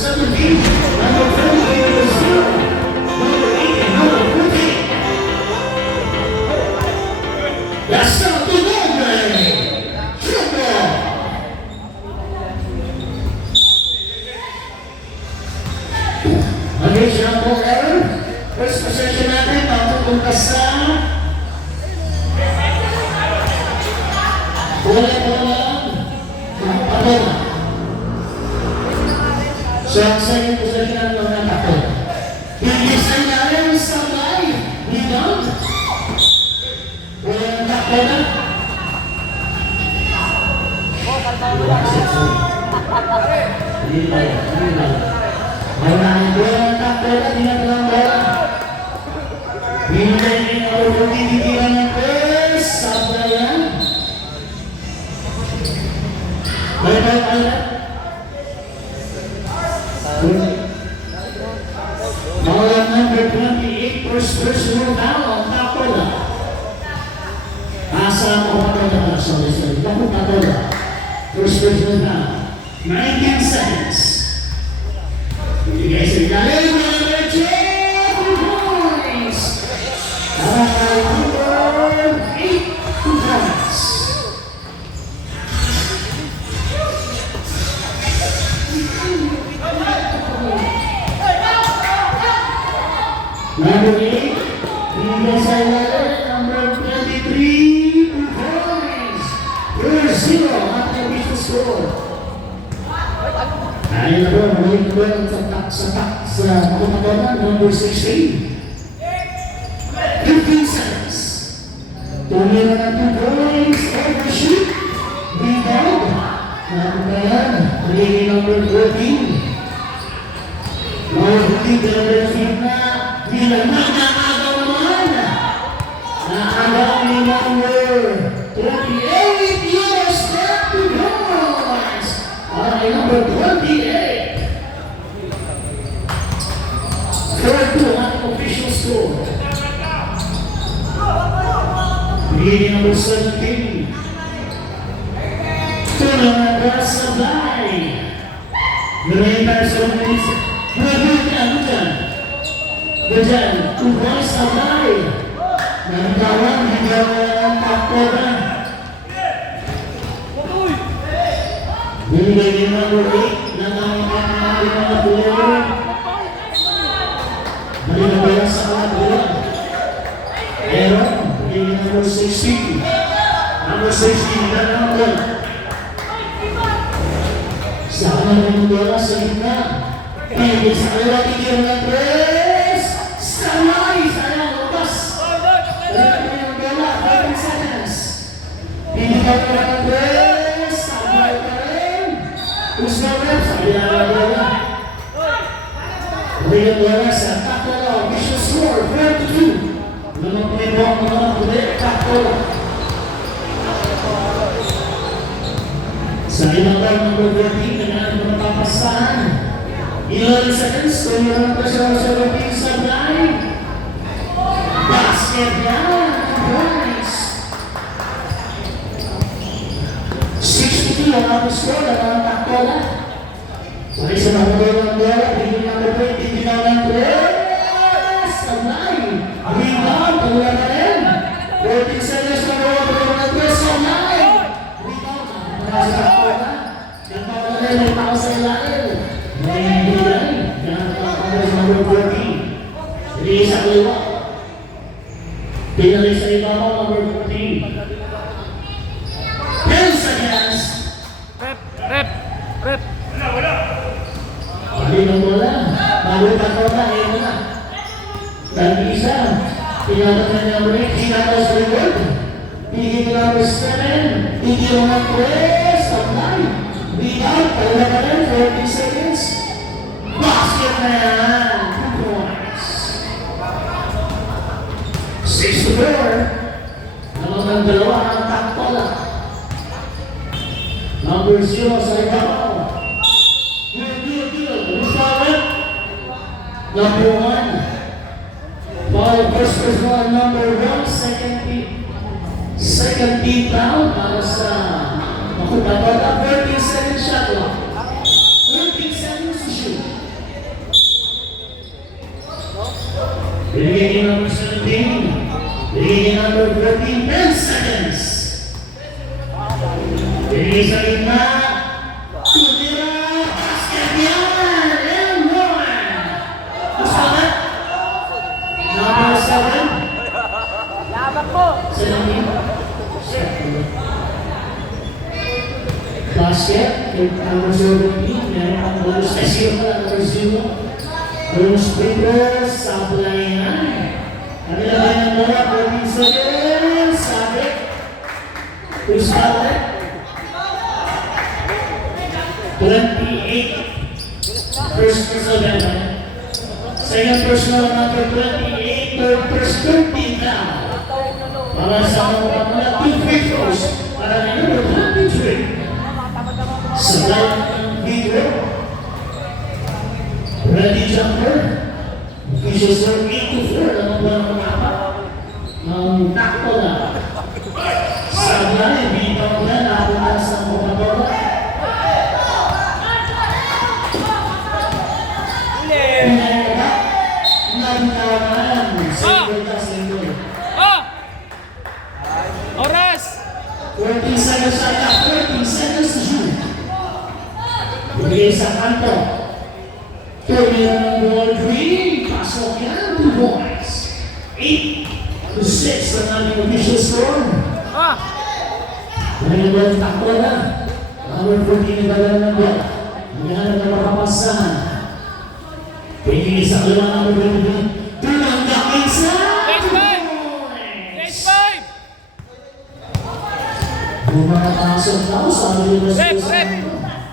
17, number 20, Brazil, number 18, number 14. That's not the number. Triple. Okay, jump ball error. First possession natin, papunta sa Padola. So, ang second possession natin ng Padola. Bilisay natin sa live. Rebound. Wala ng Padola. Hindi pa yan. Wala ng Padola. Dinagalang bola. Hindi ako pagtitigilan ng press. Sabayan. Bye-bye, Alan. Ball number 28, first personal foul, Padola. Asa ko Padola. Sorry. Naku, Padola. First personal foul. 19 seconds. Ibigay sa ilalim. Number 2 points. Number 8 points. Number 8, number 23, performance. 4-0 at the official score. Ayun na po, muli ko sa Padola, number 16. 15 seconds. Tumira ng 2 points, overshoot, rebound. Nakukayan, number 14. Hindi dalawa na bilang nakakagaw naman. Nakagaw ni number 28 years step to goals. Ay, number 28. 4-2 ang official score. Leading number 17. Tulong na sabay. Ngayon tayo sa mga Hujan, 2 points sabay. Nagkawan hingga Padola. Binigay ni number 8 na nangyayari mga player. Malinabaya sa mga bola. Pero, binigay ni number 16. Number 16 na naman. Sa kanang bola sa gitna. Pwede sa kanila tigil ng press. Sanay! Sayang lumabas. Wala na yung bola. 30 seconds. Pinigay ko na ng press. Sanay pa rin. Usman rep. Sabi na ng bola. Sabi ng bola sa Padola. Official score. 4-2. Naman po yung mga pulit. Padola. Sa inabay number 13 na natin mapapasahan. 11 seconds, kung yung pressure sa Philippines sa line. Basket down, 2 points. 62 ang ang score at ang Padola. Sa isa na hulo ng bola, bigyan number 20, binaw ng press. Sa line, rebound, wala na rin. 14 seconds na bola, bigyan ng press sa line. Rebound, sa Padola. Yung Padola rin, may tao sa ilalim. May bilay, nakakapagod sa number 14. Hindi sa kaliwa. Pinali sa ibabaw, number 14. 10 seconds. Rep. Pali ng bola. Bago Padola, ayun na. Dahil isa, pinatag na number 8, pinatag sa reward. Pigil na number 7, pigil na press, apply. Rebound, pala ka rin, 14 seconds. Basket na yan, 2 points. 6-4. Naman ng dalawa ang Padola. Number 0 sa ibabaw. Good. Mustafa. Number 1. Ball first personal number 1. Second team foul para sa Padola. 13 seconds shot clock. 13 seconds to shoot. Binigay niya number 17. Binigay niya number 14. 10 seconds. Binigay sa gitna. Tumira. Basket yan. And one. Gusto ba? Number 7. Labak ko! 17. Basket. Number 17. Meron ang bonus na 0 na number 0. Bonus papers. Supply yan. Kami naman ang mga 14 seconds. Sabi. Who's that? 28. First personal number. Second personal number 28. Third personal 13 now. Para sa mga 2 free throws. Para na number 23. Sa line ng video. Ready jumper. Official score 8-4. Ang mga mapa. Ang takto na. Sa line, bitaw na. Napunta sa mga bola. Oras! 14 seconds na lang. 14 seconds to shoot. Bigay sa kanto. Turner ng ball 3. Pasok yan. 2 points. 8-6 ang aming official score. Ngayon ba ang takbo na? Number 14 na dala ng ball. Hanggang na makapasahan. Pwede sa kalawa number 20. Tumanggap isa! Stage 5! Bumapasok daw sa amin na Rep! sa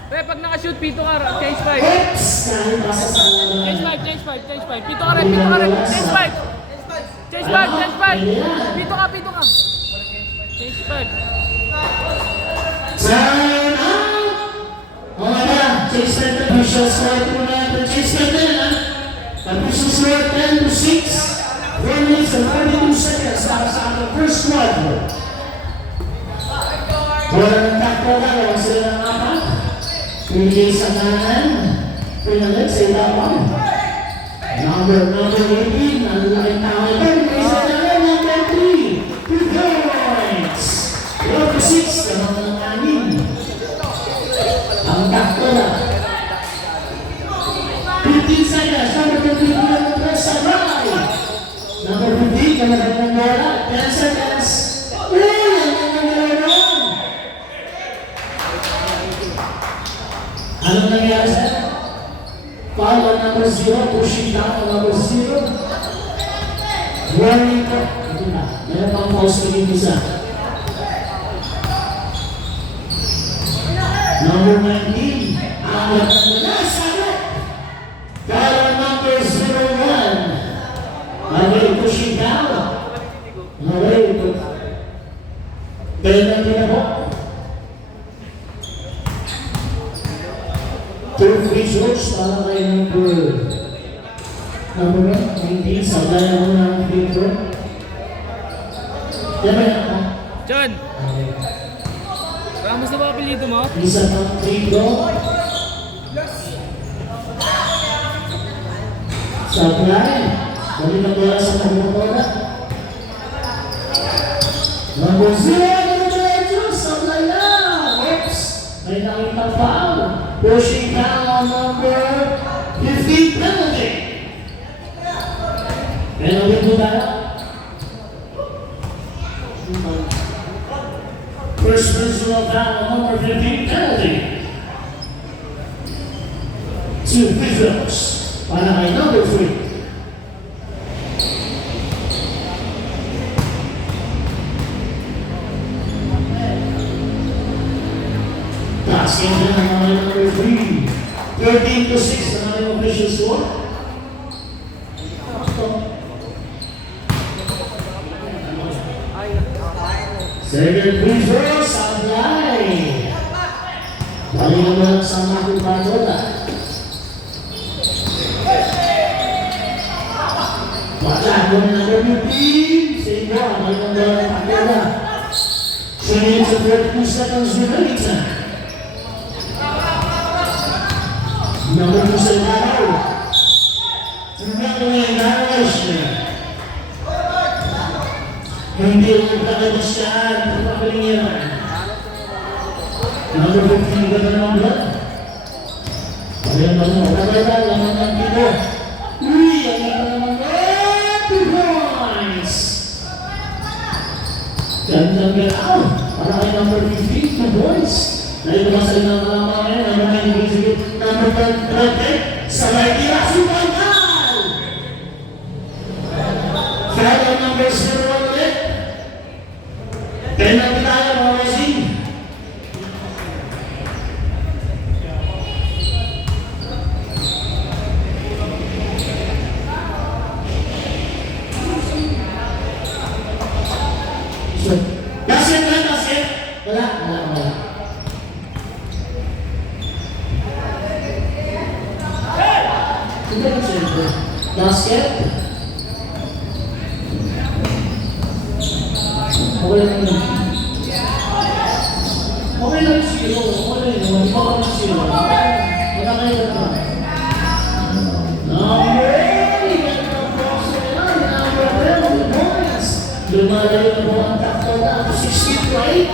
Rep, pag naka-shoot, pito ka, change 5. Oops! Kahit nasa sa Change 5. Pito ka, Rep, change 5. Change 5. Pito ka. Change 5. Time out! Okay na, change time na. Official score po natin. Change time na yan, ha? Official score 10-6. 4 minutes and 42 seconds para sa ating first quarter. Wala ng takbo na, wala sila ng apat. Pinigay sa kanan. Pinalit sa ilawang. Number 18, ang laking tao ito. Pinigay sa kanan, number 3. 2 points. 12-6, kamang ng anin. Ang takbo na. 15 seconds, number 15, number sa right. Number 15, kamang ng bola. 10 seconds. Anong nangyari sa'yo? Foul on number 0, pushing down on number 0. Warning ko. Ito na, meron pang false naging isa. Number 19, ang nagkakala sa foul on number 01. Okay, pushing down. Okay, ito. Kaya na pinabok. 2 free throws para kay number 19 sa dala mo ng free throw. Yan ba yan? John! Ramos na ba apelido mo? Isa pang free throw. Supply. Balik ang bola sa pagkakola. Number 0, supply na. Oops! May nakita foul. Pushing down on number 15 penalty. Penalty po tayo. First personal foul on number 15 penalty. 2 free throws para kay number 3. Basket na ang mga number 3. 13-6 ang aming official score. Second free throw, supply. Balik ang walang sama kong patola. Patago na number 15. Sa inyo, balik ang walang patola. 2 minutes and 32 seconds remaining time. Number 2 sa Laro. Tumulong na yung Laro Ashner. Hindi magkakabos yan. Pagpapagaling yan. Number 15, ganda naman blood. Ayan ba mo? Kagaya naman ng dito. Uy, ang ganda naman blood. 2 points. Gandang galaw. Para kay number 15, 2 points. Dahil tumasal na mga ngayon, ano na yung ibig number 10, sa right tira, Superman! Kaya number 0 ulit. Penalty tayo, mga racing. Basket na, basket. Wala. Hindi ko siyempre. Basket. Okay lang yun. Okay lang yung zero. Okay lang yun. Hindi pa lang yung zero. Wala kayo na. Number 12 points. Lumalayo na po ang takto na to 16, right?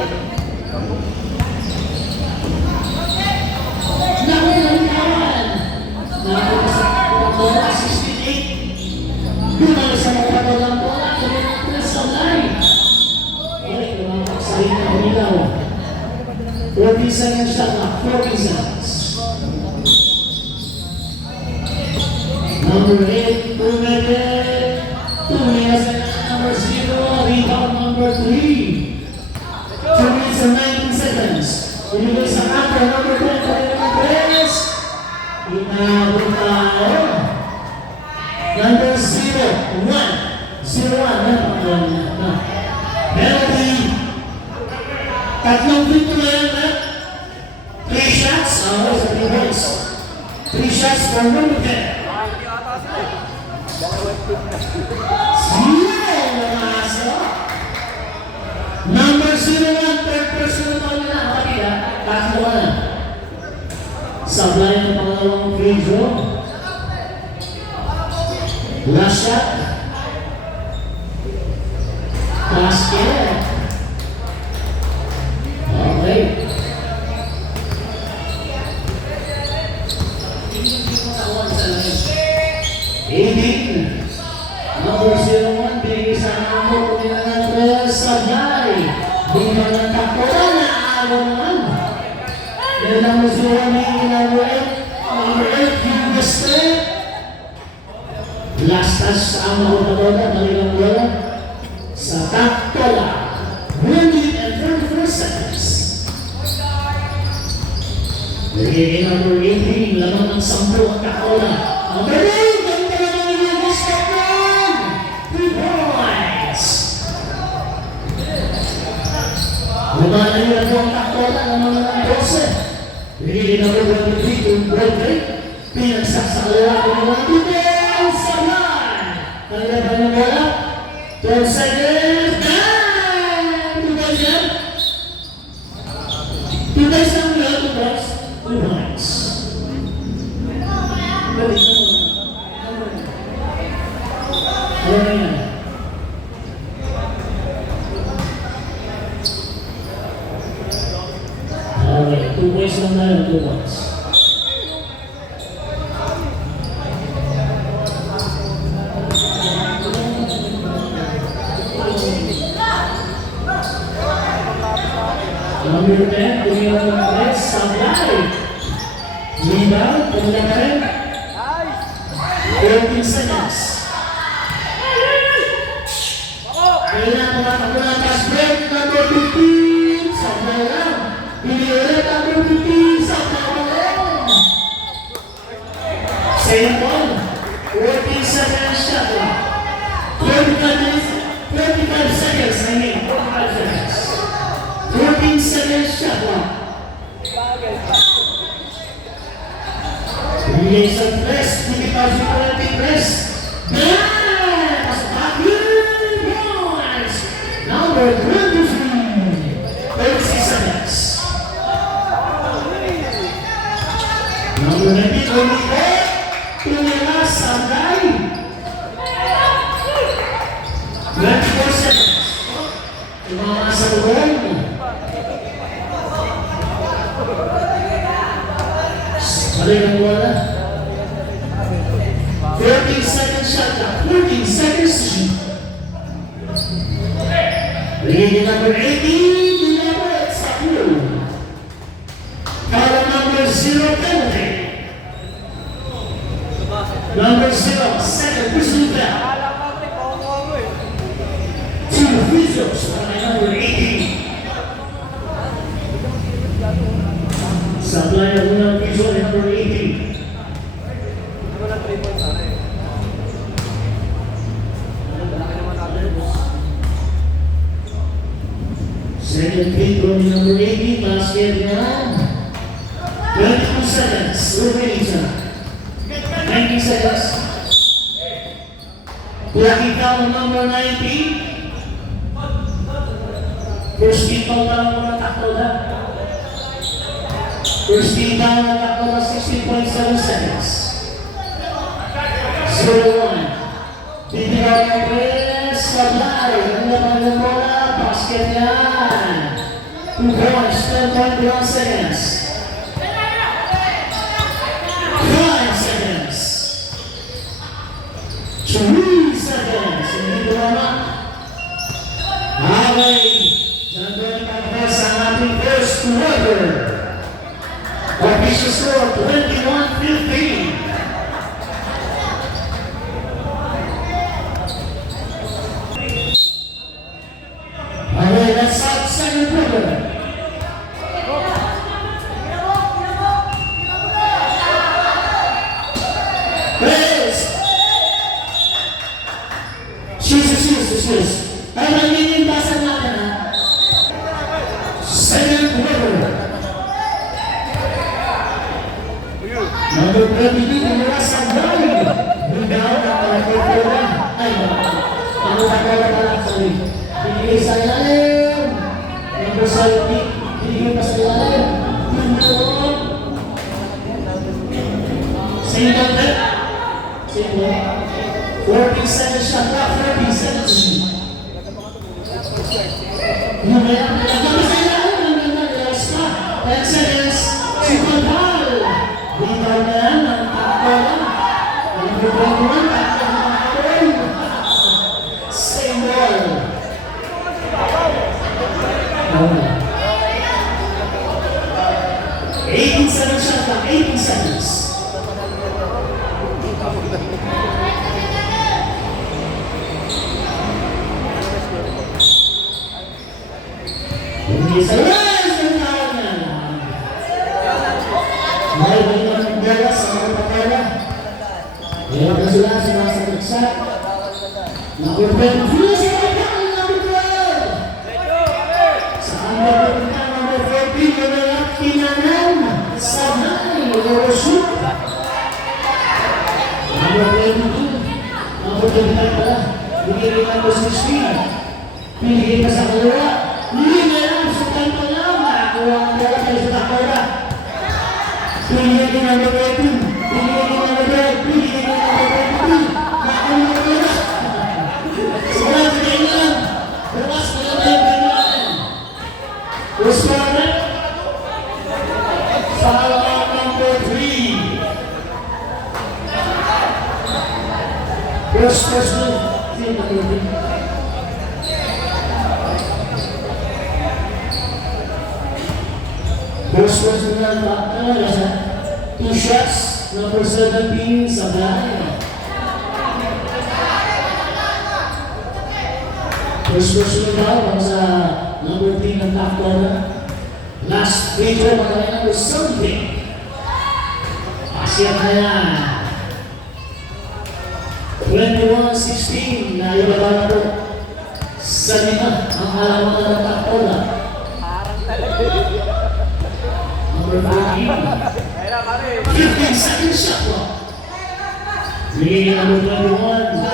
Nakulantawan. Nakulantawan 68. Lumalayo sa mga patulang po na tumilang sa line. Okay, lumakasay na umilaw. 40 seconds shot clock. 40 seconds. Number 8, Pumete. 2 minutes and number 0, rebound number 3. 2 minutes and 19 seconds. Binigay sa kanto, number 10, Pérez. Inabot tayo. Number 0-1. 0-1. Penalty. Tatlong free throw na yan, 3 shots. Okay, sa 3 points. 3 shots for number 10. Number 01, third person na tayo na. Kapatid ha, tatlo ka na. Sablay ng pangalawang free throw. Last shot. Basket. Okay. Number 01, binigay sa number ng Sablay. Binigay ng takbola na araw naman. Then number 0, may number 8, Huguste. Last touch ang makutabola, maligang bola. Sa takbola, 134 seconds. Binigay number 18, lamang ng 10 ang takbola. Number 8! Lumalayo na po ang takbola ng mga 12. Binigay na po 23 to Broadway. Pinagsaksakalala ko ng mga details sa line. Kanila pa ng bola. 12 seconds. Bang! 2 points yan. 2 points lang nila. 2 points. 2 points. Ano na yan? Okay, 2 points lang na yun, 2 points. Number 10, tumilang ng press, Sablay. Rebound, tumilang na rin. 14 seconds. Kailangan tumatakbo ng fast break, number 15, Sablay lang. Binigay number 15, Sablay lang. Same ball, 14 seconds shot clock. 25 seconds, I mean, 45 seconds. 14 seconds shot clock. Binigay sa press, hindi pa si penalty press. Bang! Paspakin! Boys! Number 23, 36 seconds. Number 19, tumira Sablay. 24 seconds. sa line. Balik ang bola. 14 seconds shot clock. 14 seconds to shoot. Bringing in number 18, Dinamo Sakuro. Foul number 0 penalty. Number 0, second personal foul. 2 free throws by number 18. Supply of unang free throw by number 18. Second free throw by number 18. Basket na. 22 seconds. Remaining time. 19 seconds. Blocking foul on number 19. First team foul na muna takto na. First team foul na takto na 16.7 seconds. 0-1. Bibigyan ng press. Sablay. Ang naman ng bola. Basket yan. 2 points. 10.1 seconds. 5 seconds. 3 seconds. Hindi naman. Okay. Jangan pagkas ang ating first quarter. Official score 21-15. Okay, let's start second quarter. Please. Shoes. Ay, magiging natin ha. Second quarter. Number 22, mula sa Gary. Rebound ang pala. Ay, ano na pala sorry. Binigay sa ilalim. Number 70, binigay pa sa ilalim. Same contact. Same way. 14 seconds shot clock, 14 seconds. Mamaya, nagkama sa ilalim. 10 seconds. Super ball. Rebound na yan. Ang takbo lang. Ang rebound naman. Same ball. 18 seconds shot clock, 18 seconds. Hindi sa rise ang tawag na. May mga nagdala sa mga patala. Meron na sila sumasagsak. Nakurban ang fuse sa pagkakas number 12. Sa number 14, yung kinanan sa nai, overshoot. Number 22, number 25 pala. Binigay number 16. Pinigay pa sa kalawa. Hindi lang sa kanto lang. Nakakuha ang dala kayo sa takora. Pinigay din number 18. Pinigay din number 12. Pinigay din number 22. Nakakuha ang dala. Sigurado sa kailan. Bukas na lang tayo kailangan. First quarter. Foul on number 3. First move. First person na nasa 2 shots, number 17, Sablay. First person na daw sa number 3 ng top corner. Last free throw, magkaya number 17. Asyat na yan. 21-16 na ibaba na po sa lima ang halaman na ng top corner. Number 14. 15 seconds shot clock. Bringing number 21.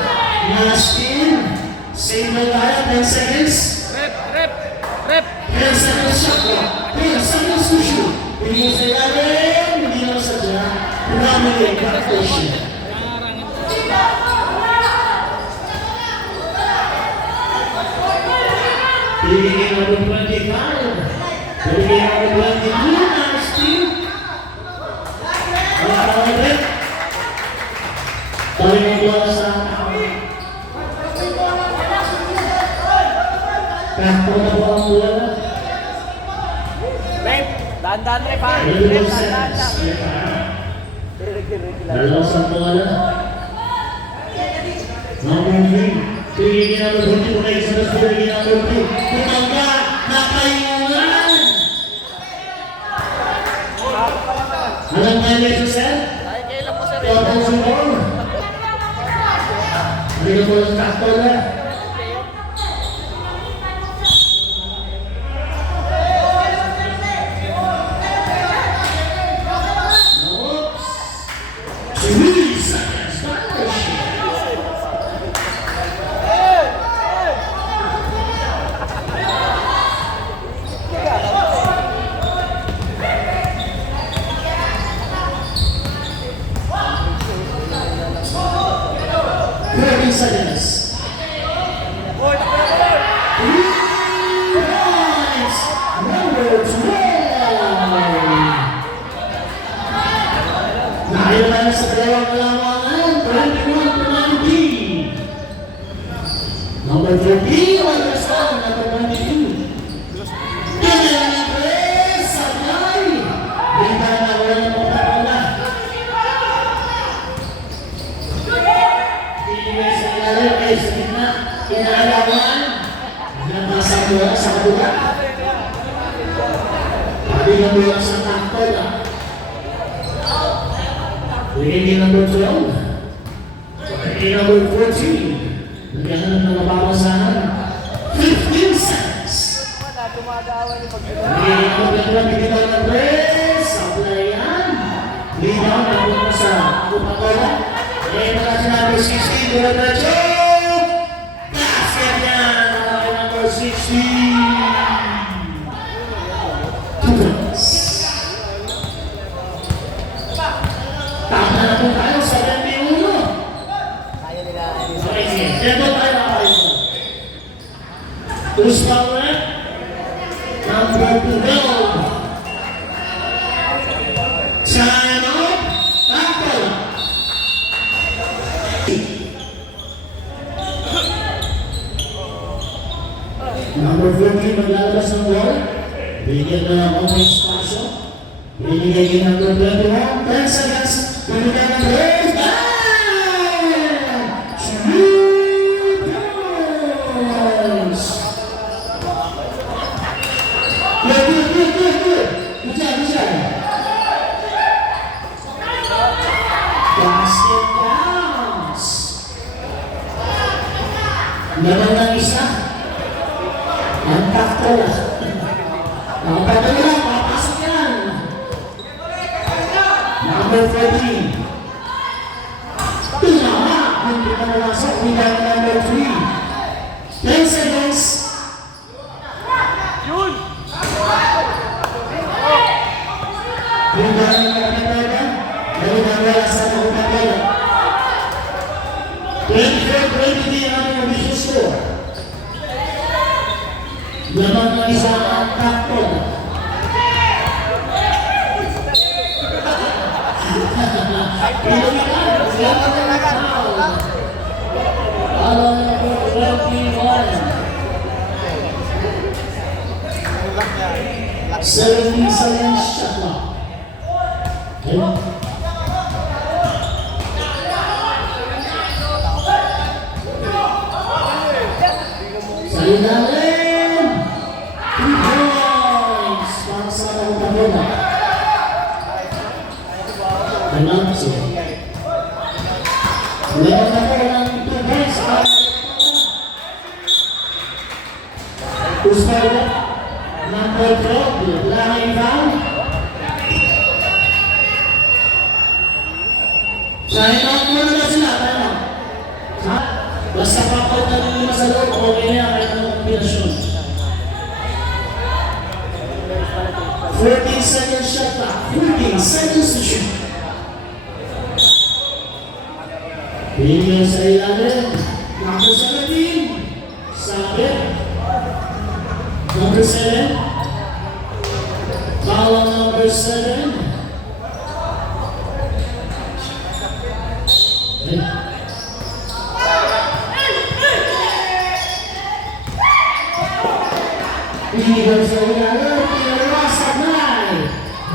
Nastin. Same na tayo. 10 seconds. Rep. 10 seconds shot clock. 10 seconds to shoot. Bringing sa ilalim. Hindi na sa dyan. Dominate rotation. Bigyan number 25. Bigyan number 22. Nice team. Tayo ng bola sa kakto na po ang bola. Rep, dahan-dahan rep ha. Rep, dahan-dahan lang. Dalawa sa bola. Number 3. Bigyan number 22 na isa na sa bigyan number 2. Kumangga, nakayungan. Alam nga nito, sir? Ay, kailan po sir? Tapos yung ball. Hindi na po ang kakto na. Seconds. Number 12. Nakailan sa dalawang lawangan, 21-19. Number 13, understand, number 22. Kaya na press, sabay. Bigyan na wala ng pagkakala. Sa gitna, inaalawan, nabasa mo sa kabila. Pati na mo sa takto na. Pwede number 12. Pwede number 14. Nagyanan na mababasahan. 15 seconds. Pwede number 12, bigyan ng press. Saplayan. Linaw na punta sa Coca-Cola. Eh, mga sinabi 16, diretso. Basket yan, number 16. 2 points. Tama na po tayo sa 21. Okay, sige. Dito tayo nakain. Bruce Power. Number 12. Time out. Tackle. Number 14, maglalabas ng ball. Bigyan na ng konting spasyo. Binigay yung number 21. 10 seconds. Binigay ng raise. Shoot! Points! Good. Good job. Basket counts. Naman ng isa. Ang takto na. Nakapagod na, papasok yan. Number 14. Tinama. Hindi ka nalasok. Bigyan number 3. 10 seconds. Yun! Bigyan number 3. Dali na wala sa Coca-Cola. 24-23 ang official score. Lamang ng isa ang takto. Alam na po, 21. 70 seconds shot clock. Sa ilalim. 3 points para sa Coca-Cola. Alonso. Meron na po ng 2 points para sa Coca-Cola. Number 12, line down. Sign out muna na sila, tayo. Basta papaw na nyo sa loob, okay na, kahit anong kombinasyon. 14 seconds shot clock, 14 seconds to shoot. Bigyan sa ilalim, naku sa gating, sabit. Number 7. Foul on number 7. Rebound sa ilalim, pinalawasan na.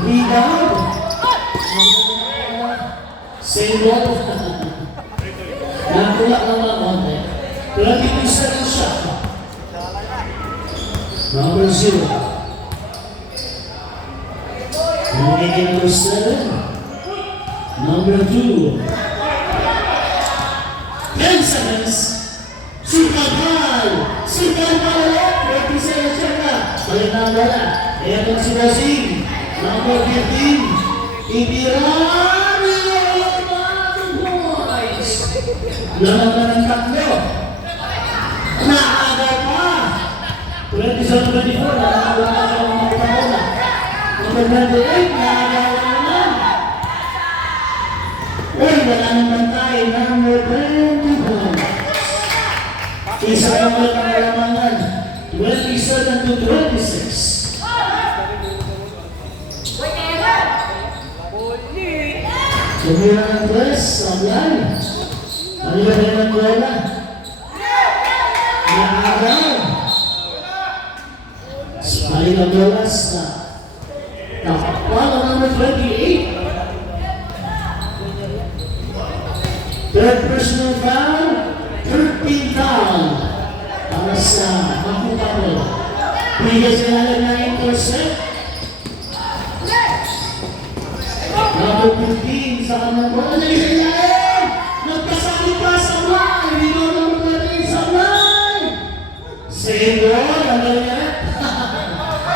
Rebound. Same ball. Nakula naman konti. 22 seconds shot. Number 0. Number 7. Number 2. 10 seconds. Super high. Super high. 20 seconds shot na. Balik na ang bola. Ayan ang si Rosing. Number 15. Ibirani. Lamang na ng tatlo. Naagaw pa. 27-24. Naagaw na ang mga bola. Number 28. Naagaw na naman. Uy, wala nang bantay. Number 21. Isa ka mo lang ang lamangan. 27-26. Tumira ng press. Sablay. Ano ba rin ang bola? Naagaw. Balik ang bola sa kapal ang number 28. Third personal foul, 13 foul. Para sa Makutapol. Previous na na intercept. Number 15 sa kanang bola. Dali sa ilalim! Nagkasakit pa sa line! Hindi mo number 13 sa line! Same ball, ano yan?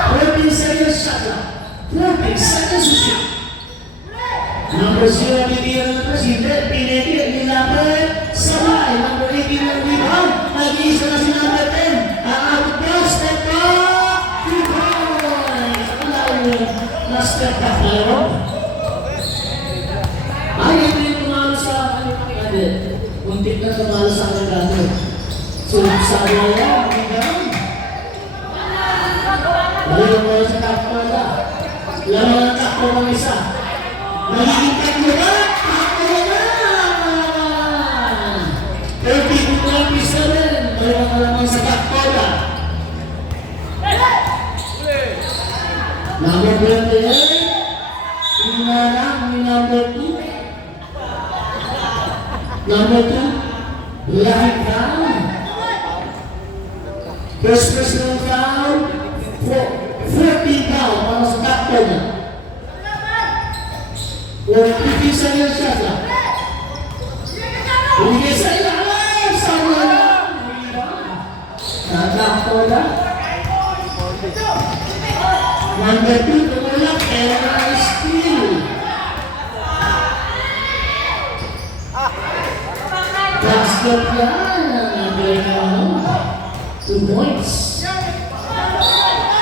14 seconds shot lang. 14 seconds to shoot. Number 0, bibigyan ng president. Pinigil, nilapit sa line. Number 18 ng rebound. Nag-iisa na si number 10. Ang out-post, step back! 2 points! Na-step back na yun. Ay, ito yung tumalo sa kanyang muntik na tumalo sa kanyang gato. So, sabi na yan, rebound. Balik ang bola sa takpo na. Lamang ang takpo ng isa. Nagiging takpo na! Takpo na! 30-27. Balik ang lamang sa takpo na. Number 28. Inalang ni number 2. Number 2. Lahat down. First personal foul. 14 foul para sa takpo niya. 15 seconds shot lang. Bigay sa ilalim! Sama lang! Natakpo na. Number 2, tumulak. Error steal. Basket yan. Nagay na 2 points.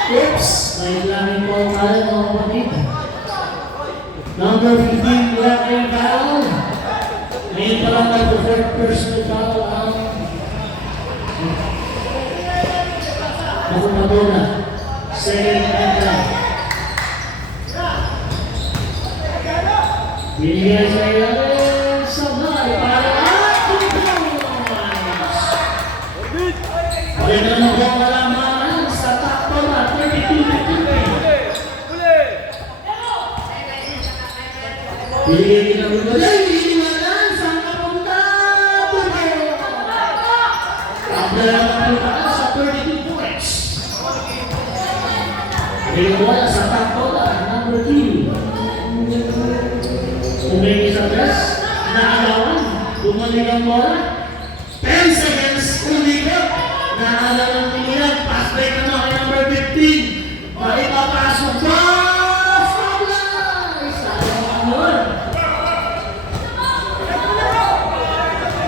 Oops! May langin po ang kaya mga kapatid. Number 15, Larry Val. Ngayon pa lang nag-third personal foul ang Makumadona. Second and down. Binigay sa ilalim sa bay para at 2 points. Balik na ng buong kalaman sa takpo na 32-50. Binigay ng ito. Iniwanan! Saan ka punta? Abdala na punta sa 32 points. Binigay sa takpo na number 2. Umingin sa press. Naalawan. Bumalik ang bola. 10 seconds. Uligot. Naalawan ang tingin. Pass break na kay number 15. Maipapasok pa!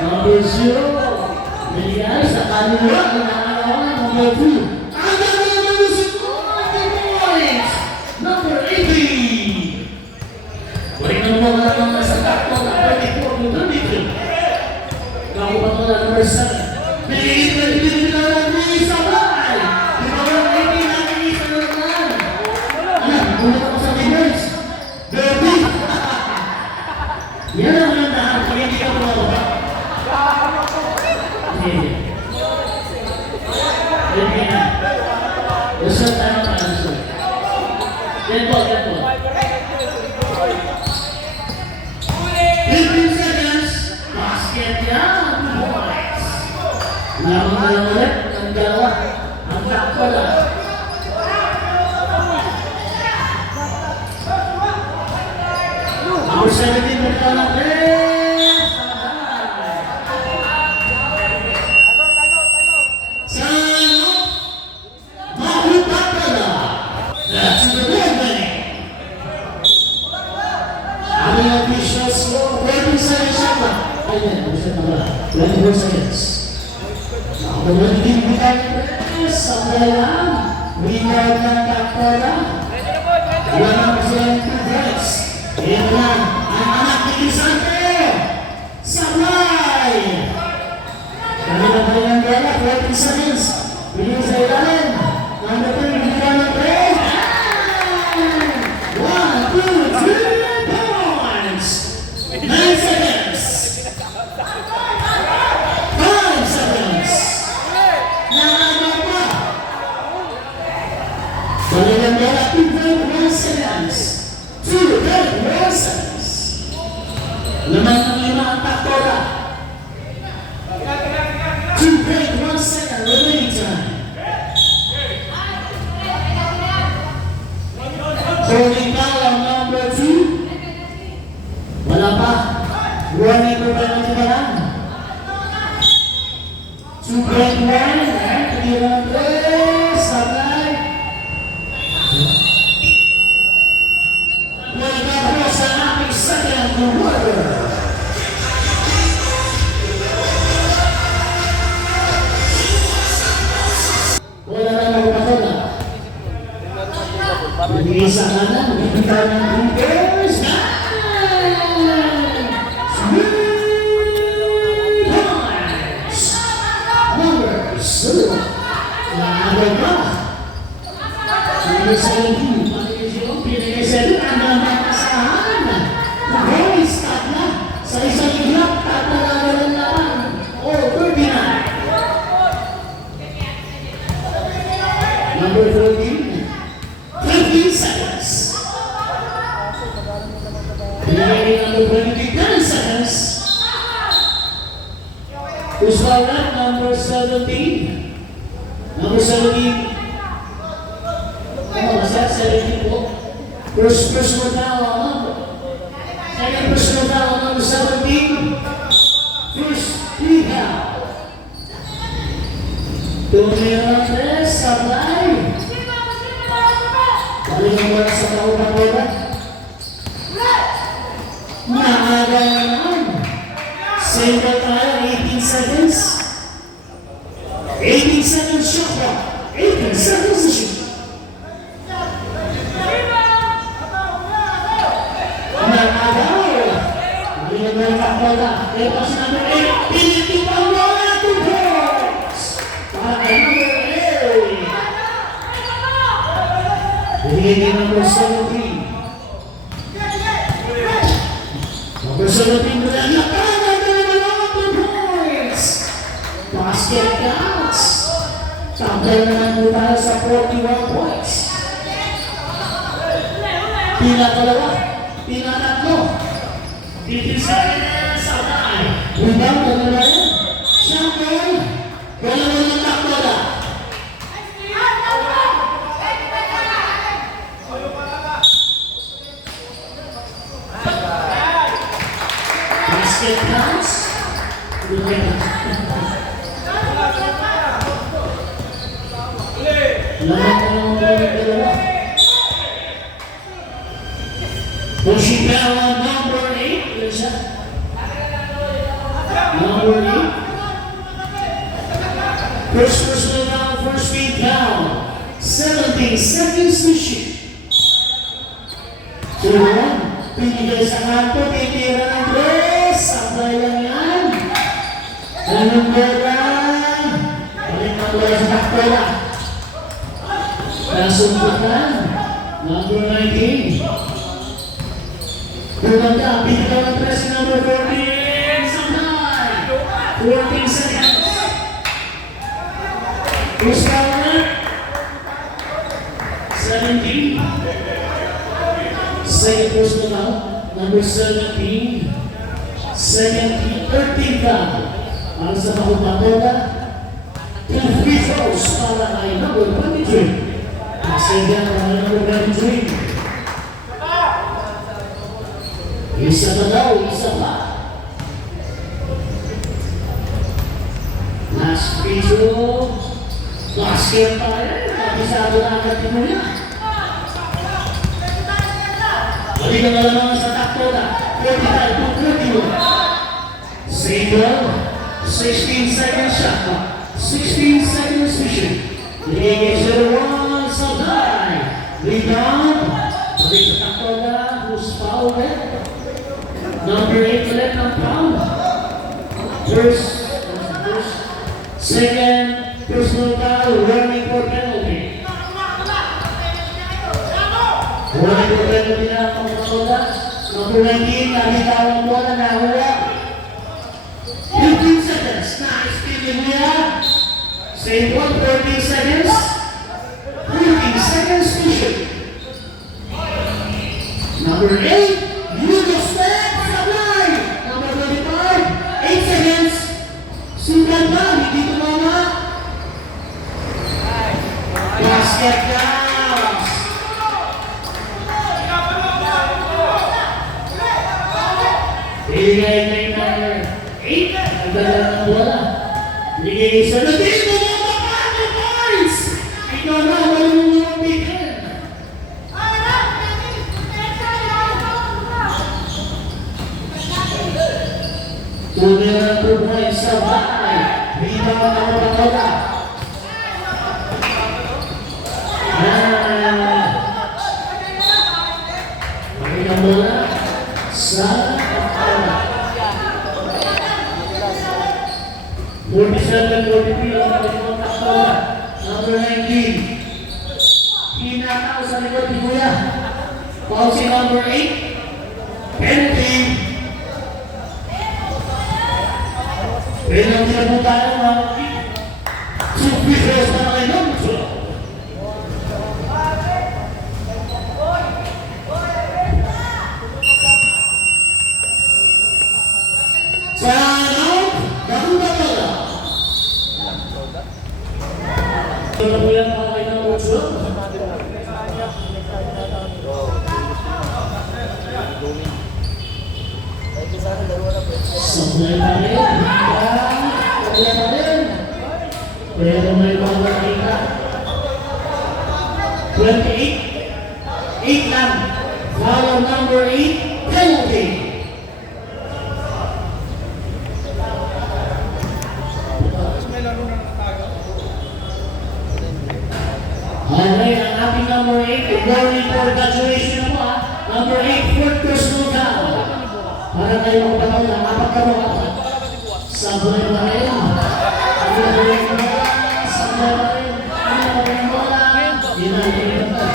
Number 0. Binigay sa kanila. Naalawan number 2. Ang dami naman yung support. 10 points. Number 18. Balik na mga naman sa takpo na 34-33. Nakuha ko na number 7. Binigay na lang ni Sabay. Di ba ang 18 ang Yan ang nandahan pag hindi ka tumababa. Hindi. Hindi na. Usap tayo pa ang usap. Yan po. 15 seconds. Basket yan. Boys. Lamang na lang ulit. Ang dalawa. Ang takpo lang. Number 17 magkalang That's the good thing. Ang officials mo, 20 seconds siya pa. Ayan, 24 seconds. Nakabalang din kita ng press. Ang dalang. Rebound ng Takpala. Wala na kasi ang 2 breaks. Ayan lang. Ang anak ni Isante. Sablay. Kanina pa yung dala, 20 seconds. Bilhin sa ilalim. Number 3, bigyan ng press. 1, 2, 3 points! 9 seconds! 5 seconds! Nakagawa pa! Balikan bola, 2.1 seconds! 2.1 seconds! Lamang ng 5 ang takbola! 2.1 seconds remaining time! Holding foul on number 2. Wala pa. Warning ko ba natin ba lang? 2.1. Tira ng 3. Sabay. Wala po sa aming second quarter. Wala na magpapala. Bigay sa kanan, bigay ng Hoopers. Points! Numbers. Nakagay pa. Number 17, pinagay 7, ang namasahan. Boys, tatla. Sa isang iglap, tatla na naman naman. Over 39. Number 14. 15 seconds. Remaining number 29 seconds. Who's that? Number 17. Number 17. Oh, is that 17 po? First personal foul on number. Second personal foul on number 17. First free foul. Tumira tres, sabay. Balik ang wala sa kaupang bola. Nakagay naman. Single tayo, 18 seconds. 18 seconds shot clock. 18 seconds to shoot. Nakagay. Balik ang wala sa bola. Lepas number 8. Pinitipang bola to points. Para kay number 8. Bigay number 17. Number 17 mula na para na 2 points. Basket counts. Tambay naman po tayo sa 41 points. Pinakalawa. Pinakatlo. 15 seconds. Sabay. Rebound na naman yun. Siyempre. Wala naman takbo na. Basket counts. Pushing foul on number 8. There's that. Number 8. First personal foul, first speed foul. 17 seconds to shoot. 2-1. Pinigay sa kanto, titira ng tres. Sabay lang yan. Anong bola? Balik ang bola sa takbola. Nasuntukan. Number 19. Bumanda, pinigay ng tres na 14 seconds. Who's counter? 17. Second personal now. Number 17. 13 foul. Para sa Pagpapatola. 2 free throws para kay number 23. Masaya para number 23. Isa pa daw, isa pa. Last free throw. Basket pa rin. Kabisado na agad mo niya. Balik ang alamangan sa Pagpapatola. 45-41. Single. 16 seconds shot clock. 16 seconds vision. Ligay 0-1 sa die. Rebound. Balik sa Pagpapatola. Who's foul there? Number 8 ulit ang foul. Second personal foul, running for penalty. Running for penalty na ang Pagpapatola. Number 19, nabitawan ang bola, nahuwa. 15 seconds. Nice stealing niya. Same one, 13 seconds. 14 seconds to shoot. Number 8, Hugo Step, supply. Number 25, 8 seconds. Sudan ba? Hindi tumama. Basket counts. Bigay kay number 8. Nagdala ng bola. Bigay sa natin. Bumaba pa ng points. Ikaw na, wala mong mga bigyan. Tumira 2 points sa bahay. Rebound ang Pagpapatola. Bigay ang bola sa Pagpapatola. 47-43 ang Pagpapatola. Number 19. Hinataw sa likod ni Kuya. Foul si number 8. Penalty. Penalty na po tayo mga kapatid. 2 free throws para kay number 12. Timeout, Pagpapatola. Ito po yan para kay number 12. Sablay pa rin. Sablay pa rin. Pero may mga kita. 28. 8 lang. Foul number 8. Penalty. Okay, ang ating number 8. Good morning for graduation na po ha. Number 8, fourth personal foul. Para kayo magpapatola, apat ka mo apat. Sablay pa rin. Sablay pa rin. Sablay pa rin. Sablay pa rin. Ginagawa pa.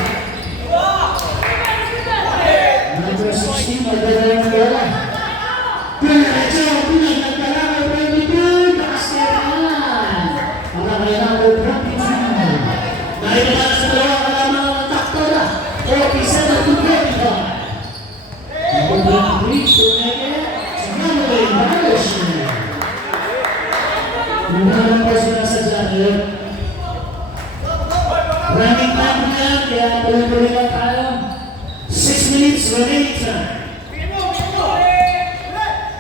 Number 16, magdala yung bola. Diretso, pinagdala ng 22. Nakasyahan. Para kayo number 22. Dahil naman sa dalawa kalaman ng Pagpapatola. 47-25. Number 23, Tuneke. Samuel Marcos. Nung po sila sa Janet. Running time na yan, kaya tuloy-tuloy lang tayo. 6 minutes remaining time.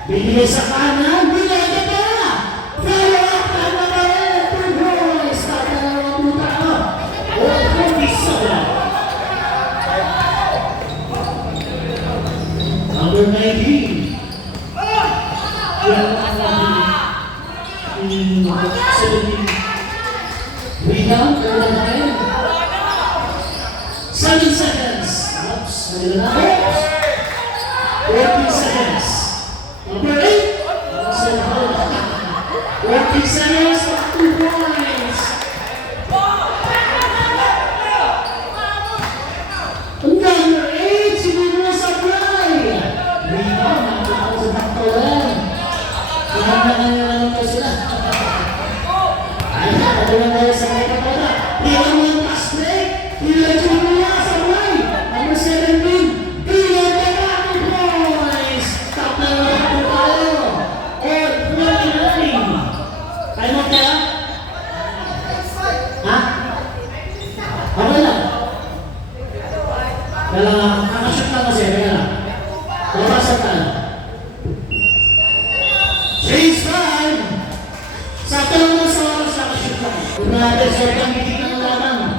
Binigay sa kanan, binigay ka pala! Pero up na naman! 2 points! Tatalawa po tayo. 47. Number 19. Rebound, 7 seconds. Oops, 14 seconds. Number 8. 14 seconds, 2 points. Number 8, sinunod na sa fly. Rebound, nakita ko sa Pagpapatola. Kaya na naman sila. Chase 5. Sakto lang sa oras sa shoot lang. Grabe, sobrang hindi ka naman.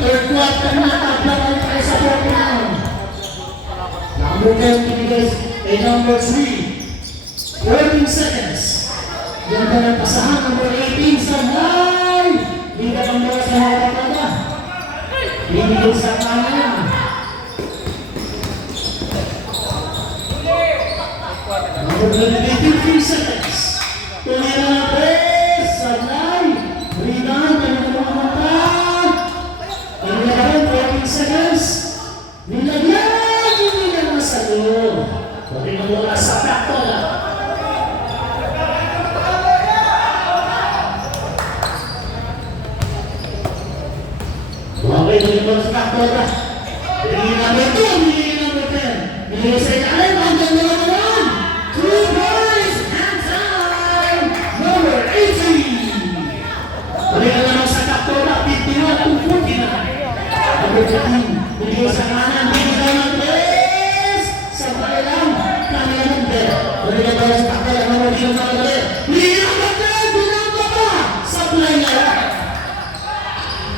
Third quarter na, tablakan tayo sa 49. Number 10 binigay ay number 3. 14 seconds. Yan ka ng pasahan. Number 18 sa 9. Hindi ka ng mga sa harapan na. Binigay sa kanan. Number 15 seconds. Tuloy na ng press sa 9. Rebound. Kaya na mga mata. Kaya na rin 14 seconds. Nilagyan. Hindi na masalo. Tuloy na mula sa backbola. Okay, tuloy na sa backbola. Binigay number 2. Binigay number 10. Binigay sa ilalim. Ang ganda naman yan. 2 points. Hands down. Number 18. Tuloy na naman sa backbola. 51 to 49. Number 15. Binigay sa kanan. Binigay ng press. Sa pakilang. Kanila ng bell. Tuloy na naman sa backbola. Number 15 sa kanan. Binigay ng bell. Binigay pa. Sa play na yan.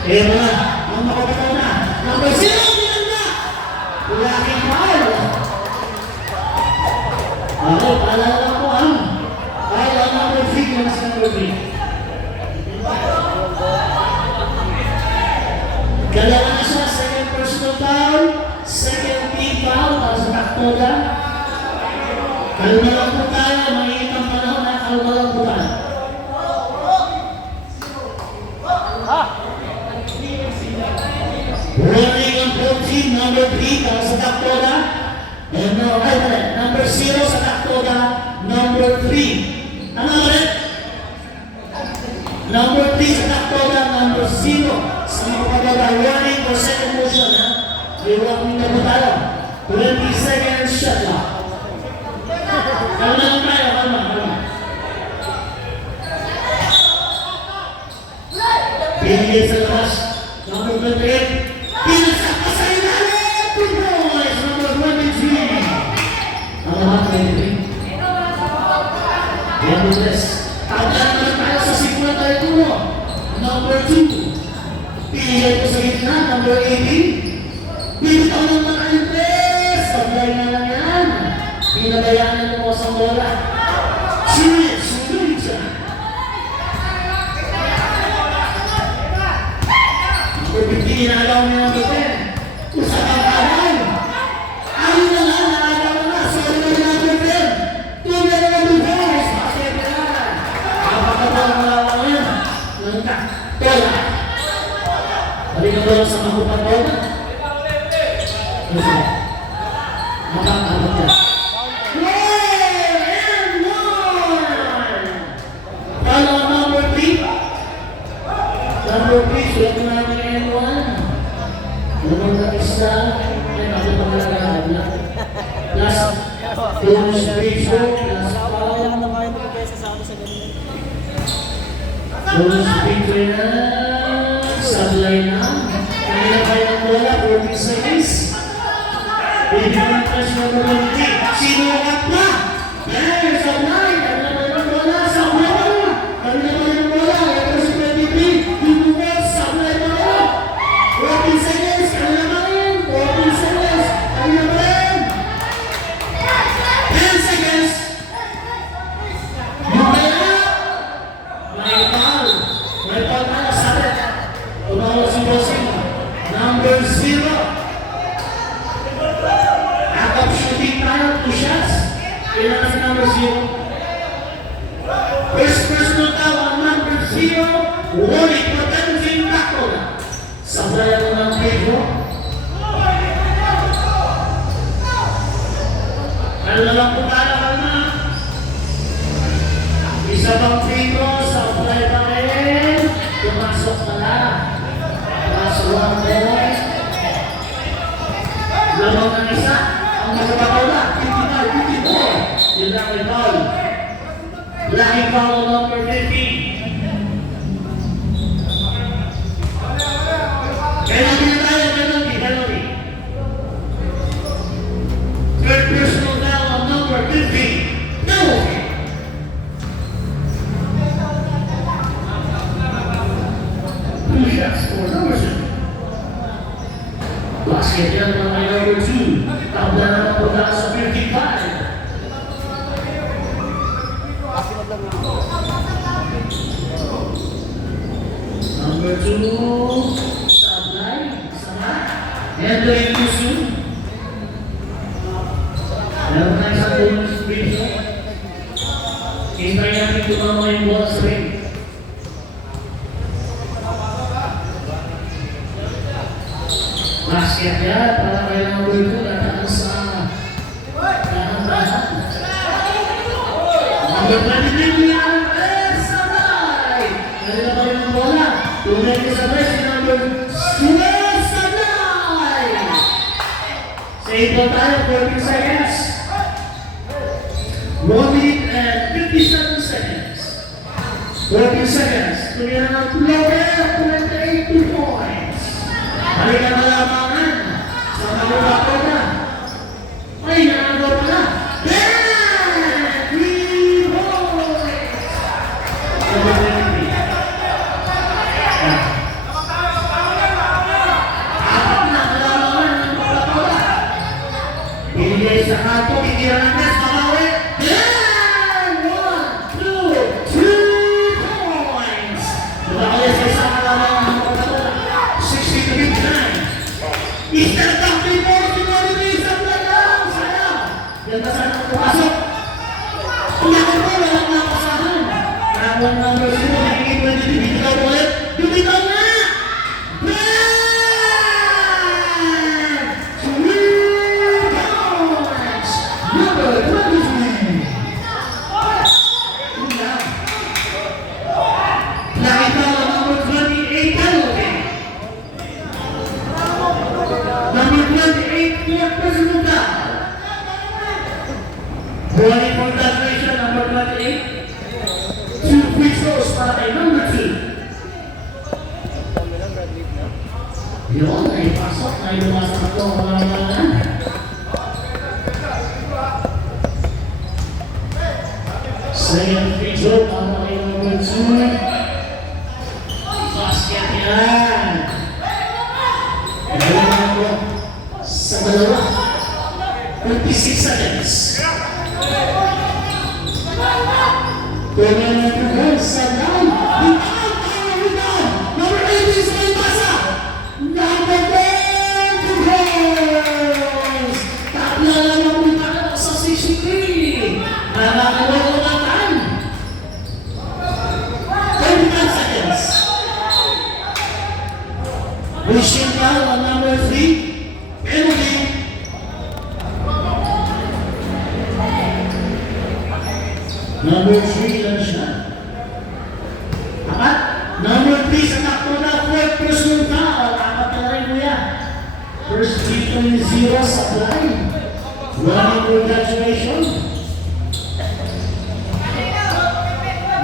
Eh mga. Ang makapataw na. Number 0. Binigay. Laki foul. Okay, paalala lang po ang foul ang number 3 yung sa number 3. Dalawa na siya, second personal foul, second team foul para sa Backbola. Kalma lang po tayo, mainit ang panahon na kalma lang po tayo. Running on 14, number 3 para sa Backbola. And now, number 0 sa Backbola, number 3. Ano ulit? Number 3 sa Backbola, number 0 sa mga Backbola. Running for second motion, ha? Iwag na po tayo. 20 seconds shot clock. Kalma lang tayo, kalma. Pinigay sa labas, number 28. Pinasak pa sa ilalim! 2 points, number 23. Ang lahat 23. Yan po, Tres. Tagyan na tayo sa 51. Number 2. Pinigay po sa gitna, number 18. Pinitaw ng mga Tres. Taglay na lang yan. Pinabayaan mo sa bola. Sulit siya. Inagaw niya ng 10. Usap ang kanan. Ayun na lang, nakagaw na. Sorry na number 10. Tunay na number 4. Bakit na lang? Napakabang malawan yan. Nangka. Tola. Balik na doon sa mahupan bola. Makakabot yan. And one! Follow number 3. Number 3, sulat mo namin ang N1. Lumang na isa, ay ako pa malagay na. Plus, bonus ratio, plus foul. Bonus ratio na, sablay na. Kanina kayo ng bola, 14 seconds. Baby naman press number 23. Sinukat na! Yan, sablay! Kanina kayo ng bola, sablay na! Kanina kayo ng bola, ito si 23. Dibungas, sablay na ako! 14 seconds, kanina pa rin! 14 seconds, kanina pa rin! 10 seconds! Yung kaya! May foul! May foul na sakit! Tumawag si Bossing. Number 0. Akap shooting tayo, 2 shots. Kailangan si number 0. First personal foul on number 0. Warning, protect yung Backbola. Sabayan mo ng Pedro. Kalma lang po tayo, kalma. Isa pang Pedro, sablay pa rin. Pumasok na lang. Plus 1 point. Lamang ng isa. Ang magkababola, 55-54. Yun lang may foul. Laking foul number 15. Penalty na tayo, penalty. Third personal foul on number 15. Penalty. Basket yan ng mga number 2. Tabla na ng punta sa 55. Number 2, Sablay, sama. Henry Pusu. Meron tayo sa bonus free throw. Hintay natin tumama yung ball sa ring. Basket yan, para kay number 2, nataan sa dahan-dahan. Number 23, Sablay. Kanina pa rin ang bola. Tunay ko sa si number 12, Sablay. Save po tayo, 14 seconds. 1 minute and 57 seconds. 14 seconds. Tunay na ang floater, 28 points. Halika na lamangan. Sa mga ko na. Ay, nakagawa pa na. Yeah! 3 points! Number 23. Binigay sa kato, bigyan ng Nes, makawi. And 1, 2, 3 points. Makawi sa isang kalamang 60 to 59. Easter Cup 3 points, pinolinis ang lalang. Sayang. Ganda sana ang pumasok. Umakot po, walang nakasahan. Nakawang number 0, nagiging 22, bibitaw ulit. Bibitaw na! Running for graduation, number 28. 2 free throws para kay number 2. Yun, ay pasok. Ay lumasok ito. Second free throw para kay number 2. Basket yan. Sa dalawa. 26 seconds. Kaya nagkaroon sa down. Number 18 sa may pasa. Number 10 goals. Tabla lang ang punta ka sa 63. Nakakawala na time. 35 seconds. Wishing foul on number 3. Penalty. Number 3 lang siya. Apat. Number 3 sa takbo na 4th personal foul. Apat na rin mo yan. First free throw is 0 sa line. Running congratulation.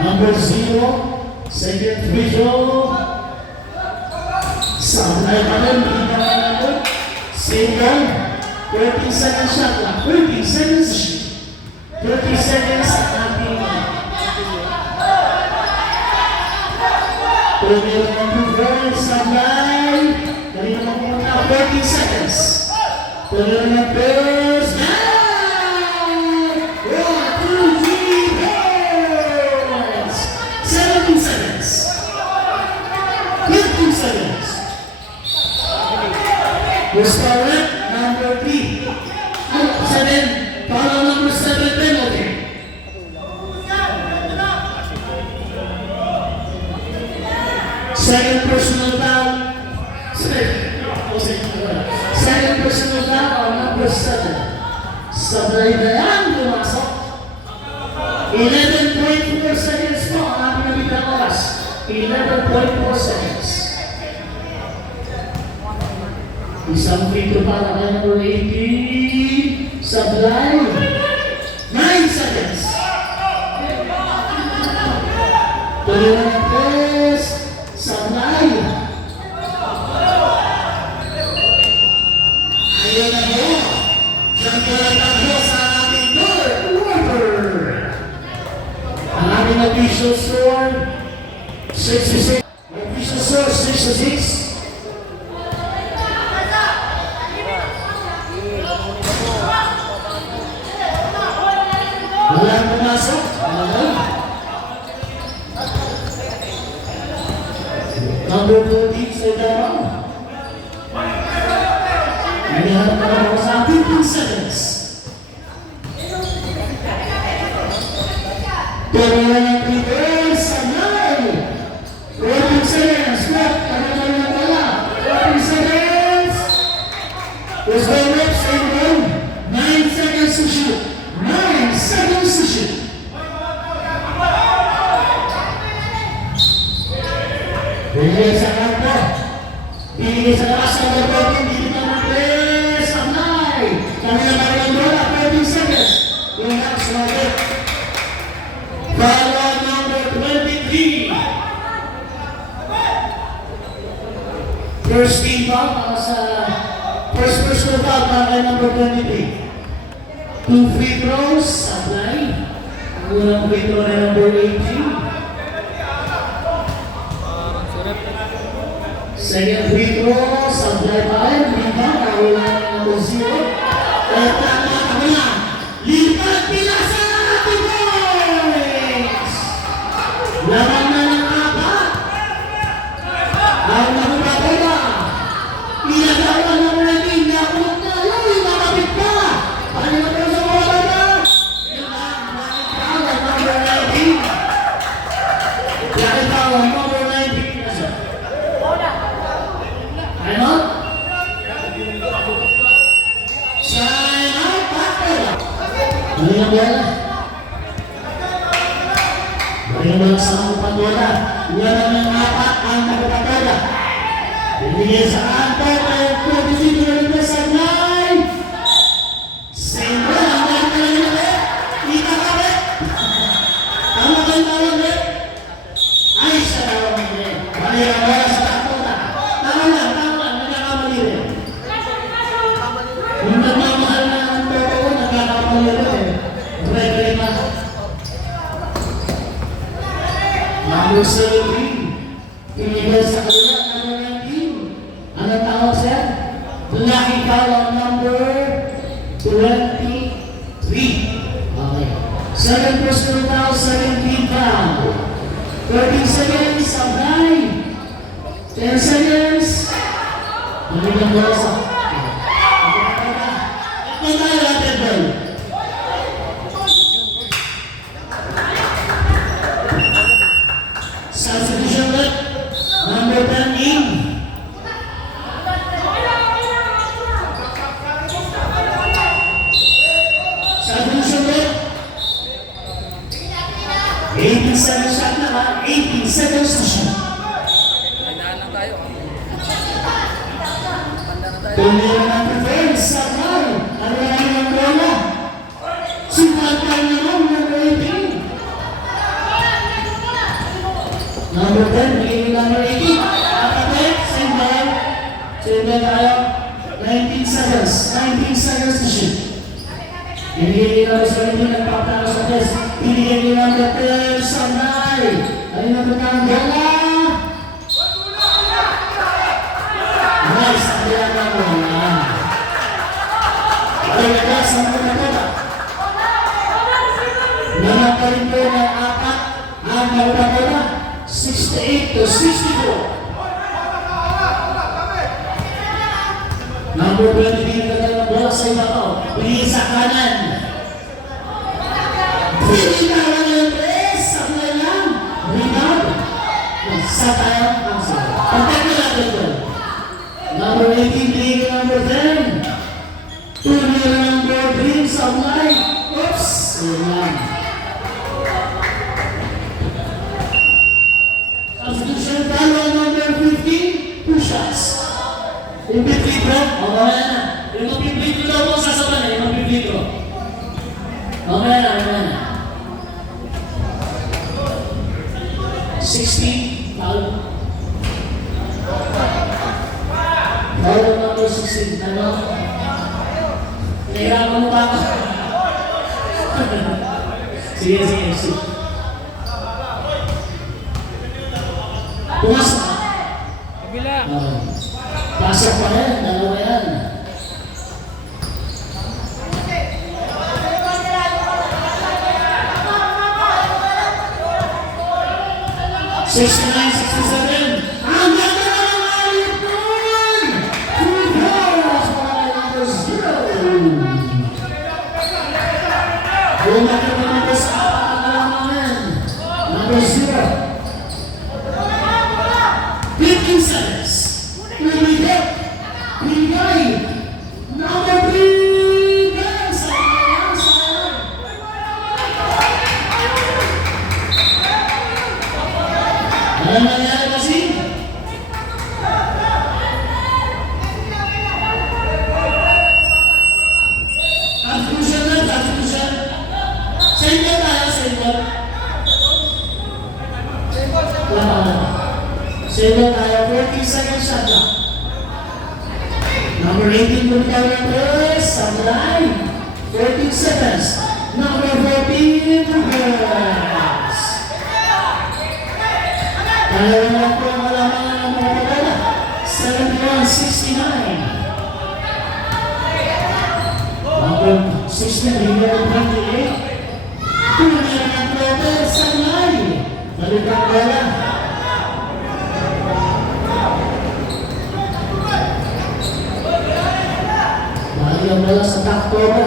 Number 0. Second free throw. Sa line pa rin. Hindi pa rin. Same line. 13 seconds shot lang. 13 seconds shoot. 30 seconds ating Premier number 4 Sablay. Kanina mo pumunta 14 seconds. Premier number 9. 1, 2, 3 points. 17 seconds. 15 seconds. Restaurant number 3. 7. Follow number 7 penalty. Second personal foul. Second personal foul on number 7. Sablay na yan, lumasok. 11.4 seconds po ang ating nabitang oras. 11.4 seconds. Isang free throw para kay number 18. Sablay. 9 seconds. Tuloy ng press. Sablay. Ayaw na mo. Diyan ko lang tatlo sa ating third quarter. Ang ating official score 66. Official score 66. Tuloy ng 3 points. Sabay. 14 seconds. Left. Kami na wala. 14 seconds. There's no reps in room. 9 seconds to shoot. 9 seconds to shoot. Bigay sa kanto. Bigay sa labas ng Bertolini. Bigay na ng press. Sabay. Kami na maraming bola. 14 seconds. Yung next one. Follow number 23. First team foul para sa first personal foul para kay number 23. 2 free throws, supply. Ang unang free throw na number 18. Second free throw, supply pa rin. Lipat, nawala na number 0. At tama kami na. Lipat, pinasa! 2 points! Laman na ng apat. Ang nakapagay na. Pinagawa ng rating na kulot na. Uy, nakapit pa. Paano na pero sa mga bata? Nakapit number 19. Nakapit number 19. Time out. Time out. Bakit? Ano yung bola? Bagaimana sa pagbola? Wala ng apat ang nakapagay. Bibigyan sa kanto ay 22 na sa 9. Sembra ang gagawin na rin. Kita ka rin. Tama ba yung tawag rin? Ay, siya tawag rin. Mali ang bola sa kanto na. Tama lang. Nagkakamali rin. Kung nagmamahal na ang totoo, nagkakamali rin. Pwede na. Number 17. Pinigay sa kanila. Ano tawag siya? Lucky foul on number 23. Okay. Second personal foul, second team foul. 30 seconds, supply. 10 seconds. Ano yung bola sa? Ano tayo natin doon? Substitution left. Number 10 in. Substitution left. 18 seconds shot na ha. 18 seconds to shoot. Tandaan lang tayo. Tumira ng defense. Sabay. Ano na ang bola? Sumagkal naman number 18. Number 10, bigay number 18. Kapatid, same ball. Same ball tayo. 19 seconds. 19 seconds to shoot. Bigay number 17, nagpapatalo sa test. Bigay number 10, Sanay. Ayun na ang bola. Nice, ang na bola. Ayun na guys, ang bola. Naman pa rin po ng apat ang bola. 68 to 64. Number 20 na ng bola sa ibabaw. Pili sa kanan. Pili na lang yung press. Sabay lang. Rebound. Sa tayo. Pagkat na natin ito. Number 18, pili ka number 10. Pili na number 3. Sabay. Oops. Ayan. Substitution follow number 15, 2 shots. Yung 15 bro, mamaya na. Yung 15 daw po sasaban na, yung 15 bro. Mamaya na. 16, foul. Foul number 16, ano? Nahirapan mo ba ako? Sige. Pumasok ka. Kabila. Pasok pa rin, dalawa yan. '69, 67. Ang ganda na ng ayot doon! 2 goals para kay number 0. Bumalik naman ito sa apat na naman. Number 0. 15 seconds. Will we get? We got number 3. Guys, sayang. Ano nangyari kasi? Confusion na, confusion. Same ball tayo, same ball. Same ball tayo, 14 seconds shot lang. Number 18 po tayo ng press, sablay. 14 seconds. Number 14, press. Dalawa lang po ang alaman ng mga pagkala. 71-69. Number 16, Hero 28. Tunay ng Clover, Sanay. Balik ang bola. Balik ang bola sa Taktoba.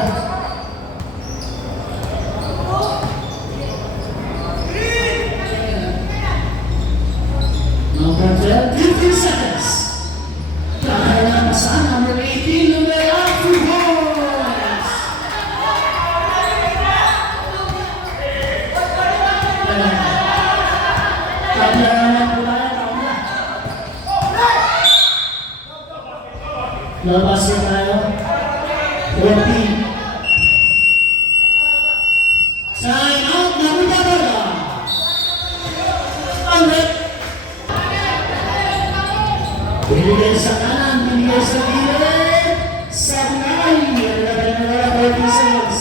Number 12, 15 seconds. Kaya masaan, number 18, Lumea, 2 points. Tabla naman po tayo, tabla. Labas na tayo. 14. Time out, nabuta bola. Alright. Binigay sa kanan, binigay sa gilid. Sablay. Nalagay na wala 14 seconds.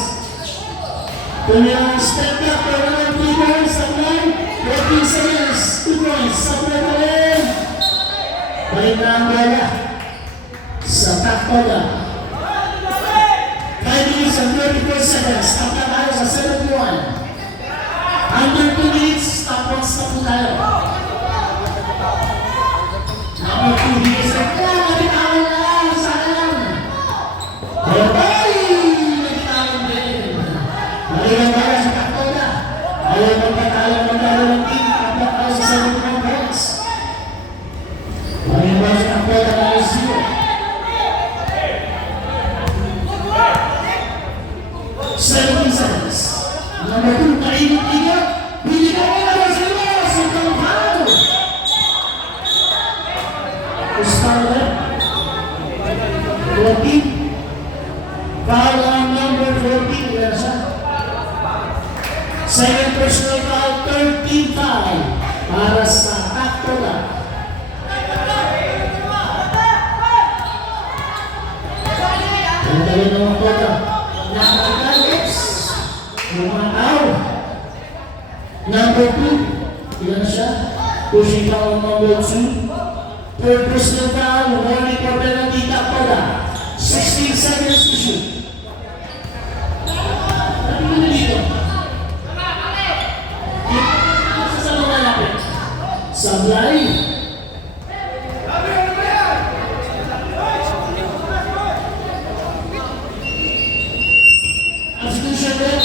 Tuloy ang step up, pero ng 3 points, Sablay. 14 seconds, 2 points, Sablay pa rin. Balik na ang bola. Sa Taktoba. 5 minutes and 34 seconds. Stop na tayo sa 71. Under 2 minutes, stop 1 stop na tayo. Number 2, he is a nabitawan lang, sayang. Ay! Nabitawan din. Balikan tayo sa Taktoba. Ayaw magpatalo ng dalawang team. Kapag tayo sa 71 points. Balikan tayo sa Taktoba tayo 0. 17 seconds. Number 2, kainit-init. Binigay mo na sa iyo sa Kampano. Ustala. 14. Foul on number 14. Yan siya. Second personal foul, 13 foul. Para sa Taktoba. Pagdali ng kota. Nakakagalis. Lumataw. Number 2. Yan siya. Pushing foul number 2. Third personal foul. Warning for penalty. Taktoba. 16 seconds to shoot. Ano mo dito? Sa mga lapit. Sablay. Constitution red.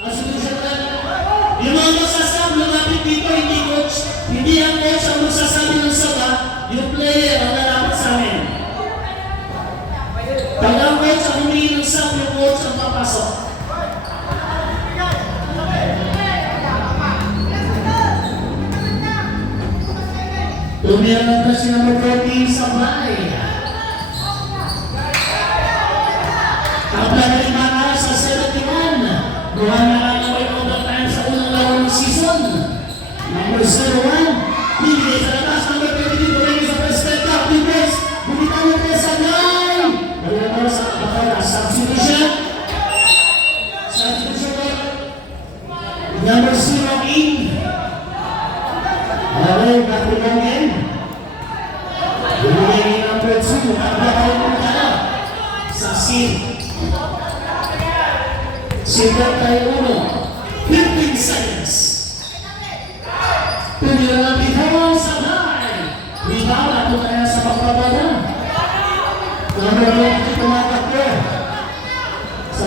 Constitution red. Yung mga magsasab, lumapit dito, hindi coach. Hindi ang coach ang magsasabi ng saba, yung player ang lalapit sa amin. Pag ang coach ang humingi ng sab, yung coach ang papasok. Tumira na si number 14, Sablay. Tabla na rin mga sa 71. Gawa na lang away overtime sa unang laro ng season. Number 01. Binigay sa labas. Number 22. Bumili sa first step up. Defense. Bumitaw na rin sa line. Balikan mo sa kapala. Substitution. Substitution. Number 0 in. Okay, back to the game. Binigay ni number 2. Tabla tayo mo ka. Sa seat. Sikat tayo uno. 15 seconds. Tumira ng bitaw sa line. Rebound at kaya sa pagpapala. Number 20 tumatakbo. Sa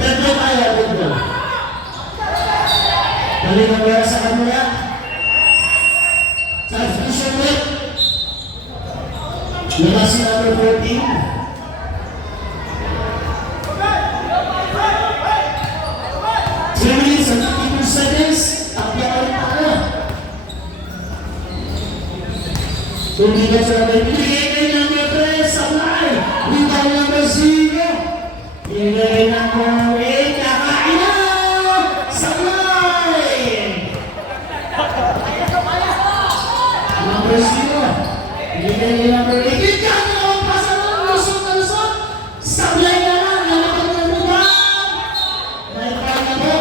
Pedro tayo Daya, good ball. Galing ang bola sa kanila. Substitution ulit. Labas si number 14. 3 minutes and 52 seconds. Tapya ka rin tayo. Tumigil sa number 3. Bigay number 3. Sabay. Rebound number 0. Bigay number 8. Kakain na. Sabay. Number 0. Bigay number 8. Bigyan na ang pasaran. Lusot na lusot. Sablay na lang. Nalapag na rebound. May foul na po.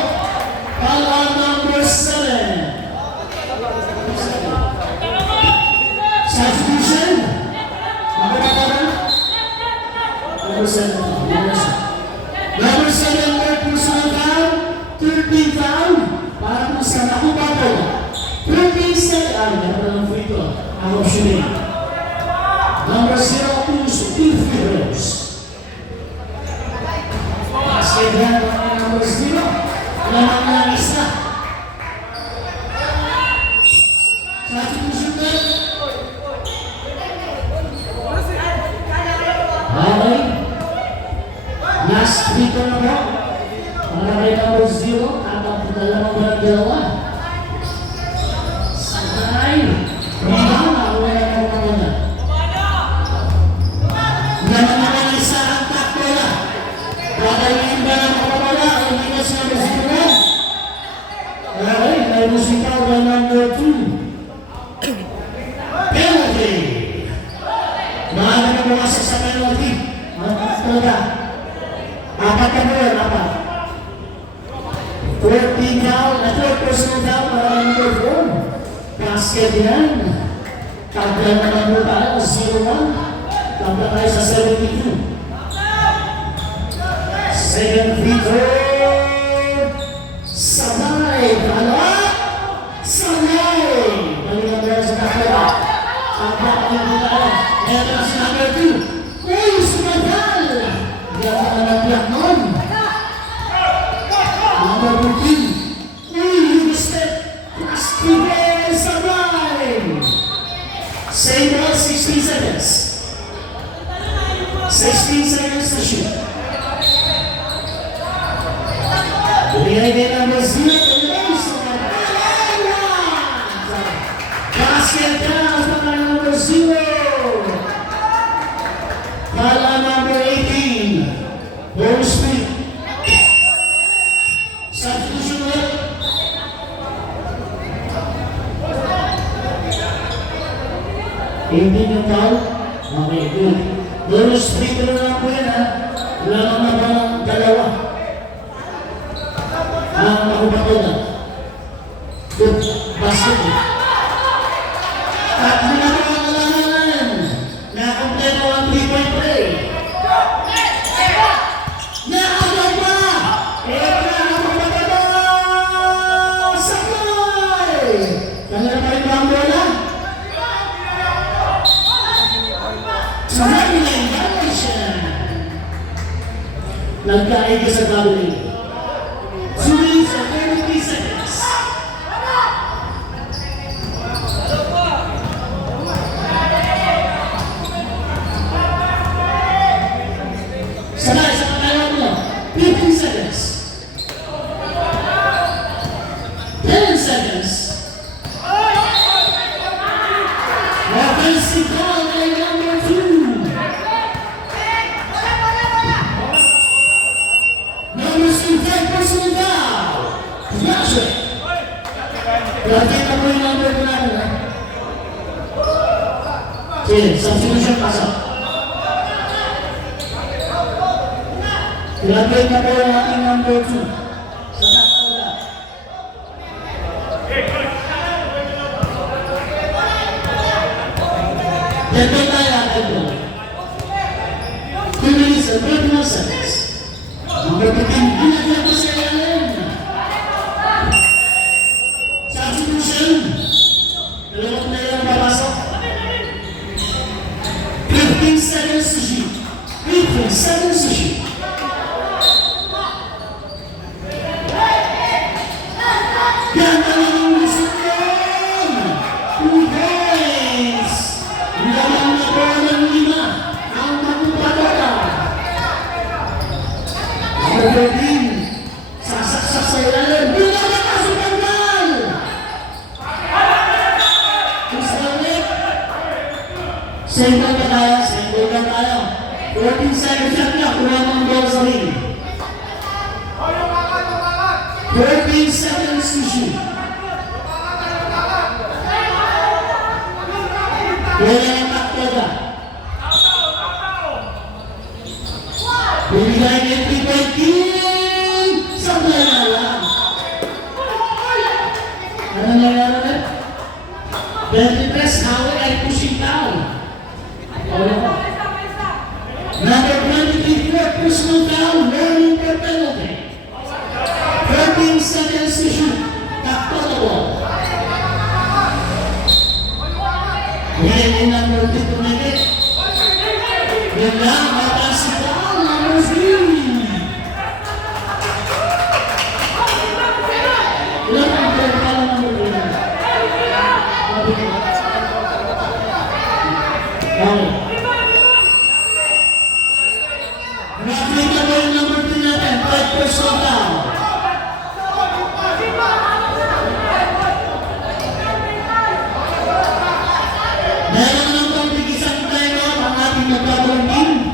Foul on number 7. Substitution. Number 7. Number 7 more personal foul. 13 foul. Para po sa nakubato. 13 seconds. Meron ng free throw. Ang option A. Number 0 push 2 free throws. Basket yan ang number 0. Lamang na isa. Substitution na. Okay. Last free throw na po. Para kay number 0. At ang dalawang walang dalawa. Sakay. Rebound. Ako wala na mga muna. Naman naman isa ang takbola. Pagkain ba ng mga wala? Ang bigas na masira. Okay. May musical by number 2. Penalty. Mahal na bumasok sa penalty. Ang talaga. Apat ka mo yan, apat. 14 foul, a third personal foul para number 4. Basket yan. Tabla naman mo tayo, 0-1. Tabla tayo sa 72. Second free throw. Sabay. Pala. Sabay. Balik ang meron sa tabla. Tabla kami mo tayo. Meron si number 2. Uy, sumagal. Ganda ka ng black nun. Number 14. Uy, step. Plastic. Sabay. Same ball, 16 seconds. 16 seconds to shoot. Bigay din number 0. Basket down para number 0. Para number 18. Ball speed. Substitution ulit. Hindi yung foul? Okay, good. Bonus free throw lang po yan, ha? Wala naman ba ng dalawa? Ang makubato na. Good. Basket. Tatlo na po ang kailangan. Nakakompleto ang 3-point play. Nakakot pa! Nakakubato na! Sabay! Kanila pa rin ba ang bola? Sabay na yung violation. Nagkain ka sa gawin. 2 minutes and 33 seconds. Sabay sa kanalang mo. 15 seconds. 10 seconds. Offensive foul by number 2. Number 5 personal foul. Flasher. Grabe na po yung number ko natin, ha? Sige, substitution pasok. Grabe na po yung ating number 2. Sa takbola. Dito tayo agad po. 2 minutes and 31 seconds. Number 15, binagyan ko sa ilalim. Substitution. Dalawang player ang papasok. 15 seconds to shoot. 15 seconds to shoot. Single na tayo, single na tayo. 14 seconds shot na, kuha ng bola sa ring. 14 seconds to shoot. Wala ng taktoda. Bumigay ng 3-point kill. Sabay na lang. Ano nangyari na? 23, Howie ay pushing down. Number 23, push no down, learning per penalty. 13 seconds to shoot. Taktoda ball. Yan yung number 2 to make it. Yan lang, mataas si Paul, number 3. Ilan ang pala number 3? Okay. Nakita mo yung number 3 natin, 5 personal down. Meron lang pang bigisang time out ang ating nagkakaroon team.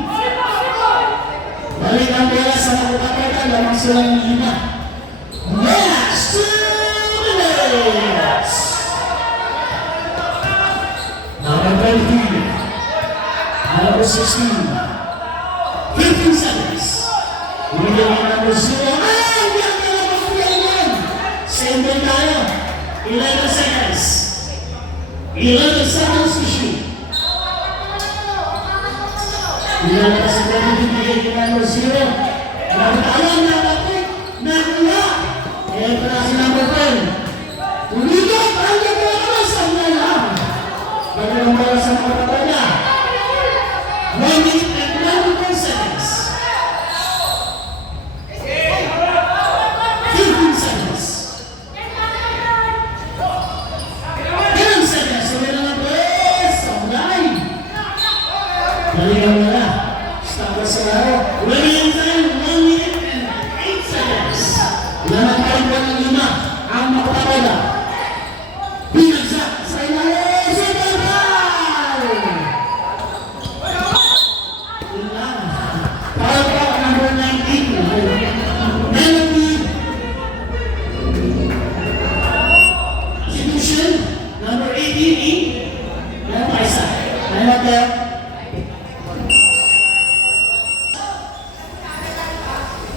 Balik ang bola sa nakapatata, lamang silang 5. Last 2 minutes! Number 23. Number 16. 15 seconds. Bumigyan ang number 0. Ay! Yan na lang ang yan! Same ball tayo. 11 seconds. 11 seconds to shoot. Ilan sa pagbibigay ng number 0. Nagtalang na kapit. Nakuha. Ito na si number 10. Uligat. Ang gagawa sa mga lang. Pagkalang bola sa mga kapatid. 1 minute and 24 seconds. 15 seconds. 10 seconds. Sabi na nga press. Sablay. Balikan mo na. Stop us sa laro. Winning time. 1 minute and 8 seconds. Lamang tayo po ng 5. Ang makapala. Pinagsak sa ilalim. Super ball! Yun lang. Para po number 19. Melody. Institution. Number 18. Meron pa isa. Meron tayo.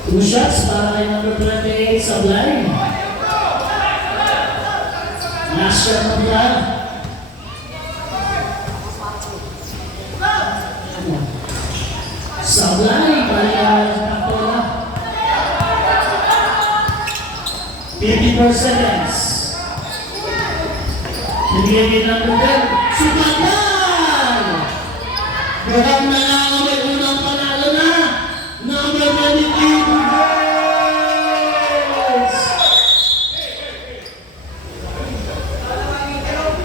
Two shots para kay number 28 sa blind. Last shot na blind. Sa blind, balik ang taktola. 54 seconds. Bigyan din number 10. Sumagal! Mukhang nangangamay unang panalo na. Number 23.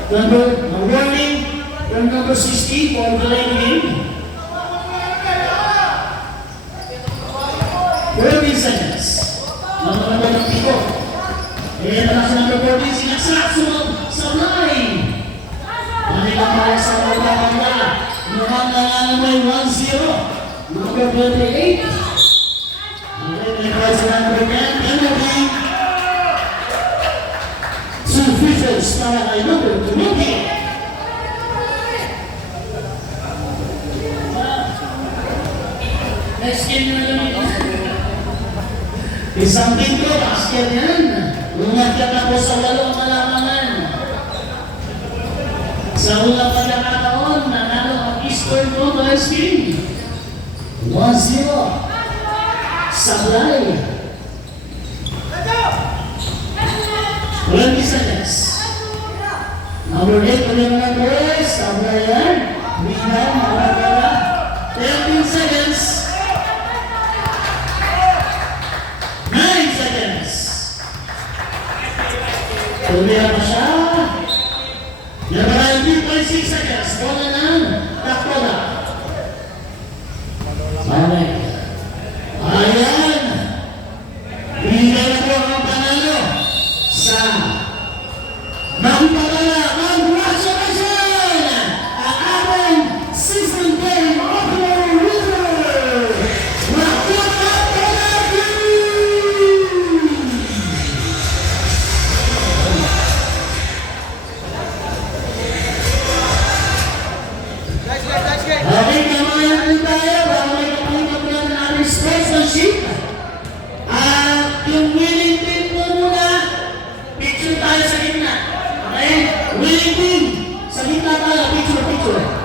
Number warning from number 16 for delaying game. 30 seconds. Number ng piko. Ito na sa number 14, sinaksak sa line. Balik ang para sa mga banda. Mukhang nangangamay 1-0. Number 28. Okay, may call sa number 10. Penalty. 2 free throws para kay number 20. Next game na lang ito. Isang pinto, basket yan. Umakyat ako sa 8 malamangan. Sa unang pagkakataon, nanalo ang Eastern Conference team. 1-0. Sablay. 20 seconds. Number 8, ulit na Torres. Sablay yan. Rebound, makakala. 13 seconds. 9 seconds. Tumira pa siya. Nabaray 3.6 seconds. Bola ng Taktoda. Okay. Ayan. Bigay na po ang panalo sa Magpapala. Congratulations! Ang ating yung winning team po muna, picture tayo sa gitna. Okay? Winning team, sa gitna tayo, picture, picture.